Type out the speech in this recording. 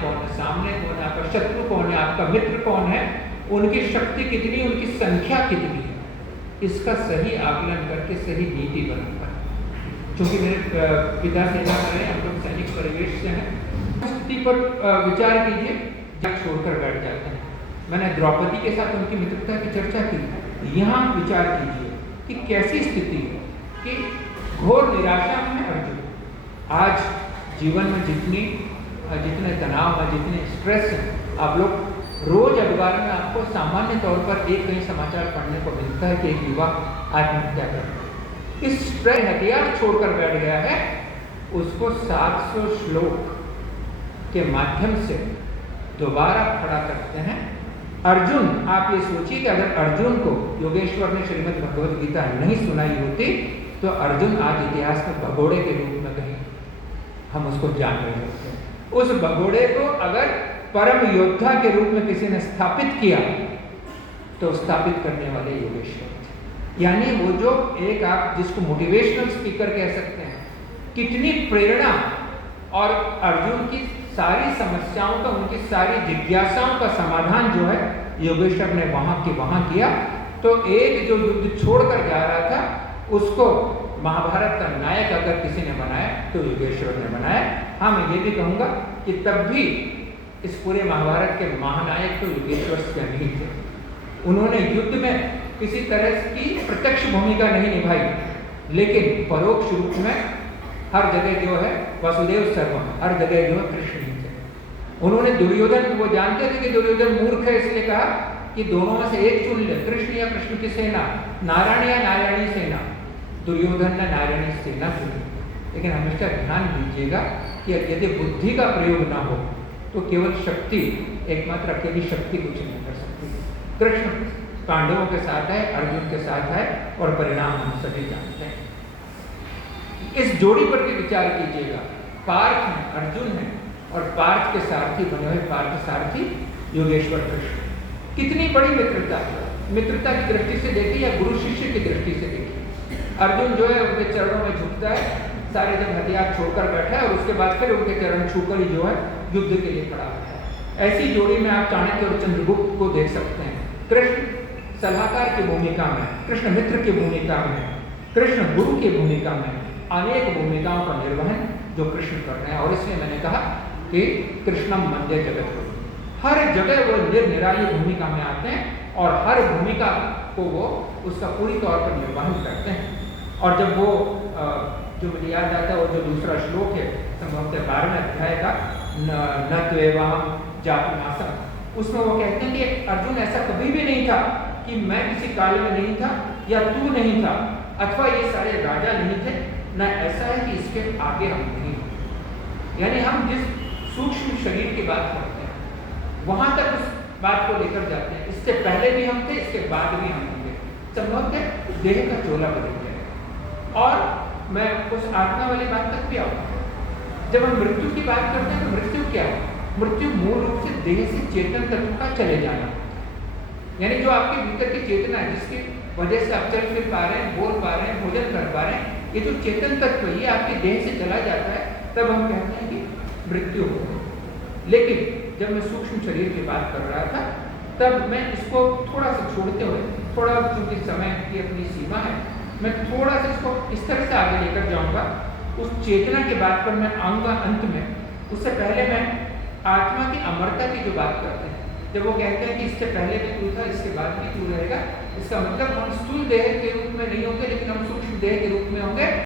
कौन है, सामने कौन है, आपका शत्रु कौन है, आपका मित्र कौन है, उनकी शक्ति कितनी, उनकी संख्या कितनी है, इसका सही आकलन करके सही नीति बनाता है। क्योंकि मेरे पिता सेना में रहे, हम लोग सैनिक परिवेश से हैं, स्थिति पर विचार कीजिए, छोड़कर बैठ जाते हैं। मैंने द्रौपदी के साथ उनकी मित्रता की चर्चा की, यहाँ विचार कीजिए कि कैसी स्थिति है कि घोर निराशा में अर्जुन। आज जीवन में जितने तनाव है, जितने स्ट्रेस हैं, आप लोग रोज अखबार में आपको सामान्य तौर पर एक कहीं समाचार पढ़ने को मिलता है कि एक युवा आत्महत्या कर रहा है। इस स्ट्रेस हथियार छोड़कर बैठ गया है, उसको 700 श्लोक के माध्यम से दोबारा खड़ा करते हैं। अर्जुन, आप ये सोचिए कि अगर अर्जुन को योगेश्वर ने श्रीमद् भगवद गीता नहीं सुनाई होती तो अर्जुन आज इतिहास में भगोड़े के रूप में कहीं हम उसको जान रहे होते हैं। उस भगोड़े को अगर परम योद्धा के रूप में किसी ने स्थापित किया तो स्थापित करने वाले योगेश्वर थे। यानी वो जो एक, आप जिसको मोटिवेशनल स्पीकर कह सकते हैं, कितनी प्रेरणा, और अर्जुन की सारी समस्याओं का, उनकी सारी जिज्ञासाओं का समाधान जो है योगेश्वर ने वहां के वहां किया। तो एक जो युद्ध छोड़कर जा रहा था उसको महाभारत का नायक अगर किसी ने बनाया तो योगेश्वर ने बनाया। हाँ, मैं ये भी कहूँगा कि तब भी इस पूरे महाभारत के महानायक तो योगेश्वर से नहीं थे। उन्होंने युद्ध में किसी तरह की प्रत्यक्ष भूमिका नहीं निभाई, लेकिन परोक्ष रूप में हर जगह जो है वसुदेव सर्वम, हर जगह जो है कृष्ण ही थे। उन्होंने दुर्योधन, वो जानते थे कि दुर्योधन मूर्ख है, इसलिए कहा कि दोनों में से एक चुन ले, कृष्ण या कृष्ण की सेना, नारायण या नारायणी सेना। दुर्योधन ने नारायणी सेना चुनी। लेकिन हमेशा ध्यान दीजिएगा कि यदि बुद्धि का प्रयोग ना हो तो केवल शक्ति, एकमात्र अकेली शक्ति कुछ नहीं कर सकती। कृष्ण पांडवों के साथ है, अर्जुन के साथ है, और परिणाम हम सभी जानते हैं। इस जोड़ी पर भी विचार कीजिएगा। पार्थ है, अर्जुन है, और पार्थ के सारथी बने हुए पार्थ सारथी योगेश्वर कृष्ण। कितनी बड़ी मित्रता, मित्रता की दृष्टि से देखिए या गुरु शिष्य की दृष्टि से देखिए। अर्जुन जो है उनके चरणों में झुकता है, सारे जब हथियार छोड़कर बैठा है, और उसके बाद फिर उनके चरण छूकर ही जो है युद्ध के लिए खड़ा होता है। ऐसी जोड़ी में आप चाणक्य और चंद्रगुप्त को देख सकते हैं। कृष्ण सलाहकार की भूमिका में, कृष्ण मित्र की भूमिका में, कृष्ण गुरु की भूमिका में, अनेक भूमिकाओं का निर्वहन जो कृष्ण कर रहे हैं। और इसलिए मैंने कहा कि कृष्णम वंदे जगत गुरु। हर जगह वो निराली भूमिका में आते हैं और हर भूमिका को वो उसका पूरी तौर पर निर्वहन करते हैं। और जब वो जो मुझे याद आता है वो जो दूसरा श्लोक है संभवतः 12वें अध्याय का, न त्वेवाहम जातुनासम, उसमें वो कहते हैं कि अर्जुन ऐसा कभी भी नहीं था कि मैं किसी काल में नहीं था या तू नहीं था अथवा ये सारे राजा नहीं थे, न ऐसा है कि इसके आगे हम नहीं। यानी हम जिस सूक्ष्म शरीर की बात करते हैं वहां तक उस बात को लेकर जाते हैं। इससे पहले भी हम थे, इसके बाद भी हम होंगे। संभवतः देह का चोला बदल गया। और मैं उस आत्मा वाली बात तक भी आऊँगा। जब हम मृत्यु की बात करते हैं तो मृत्यु क्या है? मृत्यु मूल रूप से देह से चेतन तत्व का चले जाना, यानी जो आपके भीतर की चेतना है, जिसकी वजह से आप चल फिर पा रहे हैं, बोल पा रहे हैं, भोजन कर पा रहे हैं, ये जो चेतन तत्व ये आपके देह से चला जाता है, तब हम कहते हैं कि मृत्यु हो गई। लेकिन जब मैं सूक्ष्म शरीर की बात कर रहा था तब मैं इसको थोड़ा सा छोड़ते हुए, थोड़ा चूंकि समय की अपनी सीमा है, मैं थोड़ा सा इसको इस तरह से आगे लेकर जाऊंगा। उस चेतना की बात पर मैं आऊँगा अंत में। उससे पहले मैं आत्मा की अमरता की जो बात करते हैं, जब वो कहते हैं कि इससे पहले भी तू था, इसके बाद भी तू रहेगा, इसका मतलब हम स्थूल देह के रूप में नहीं होंगे, लेकिन हम सूक्ष्म देह के रूप में होंगे।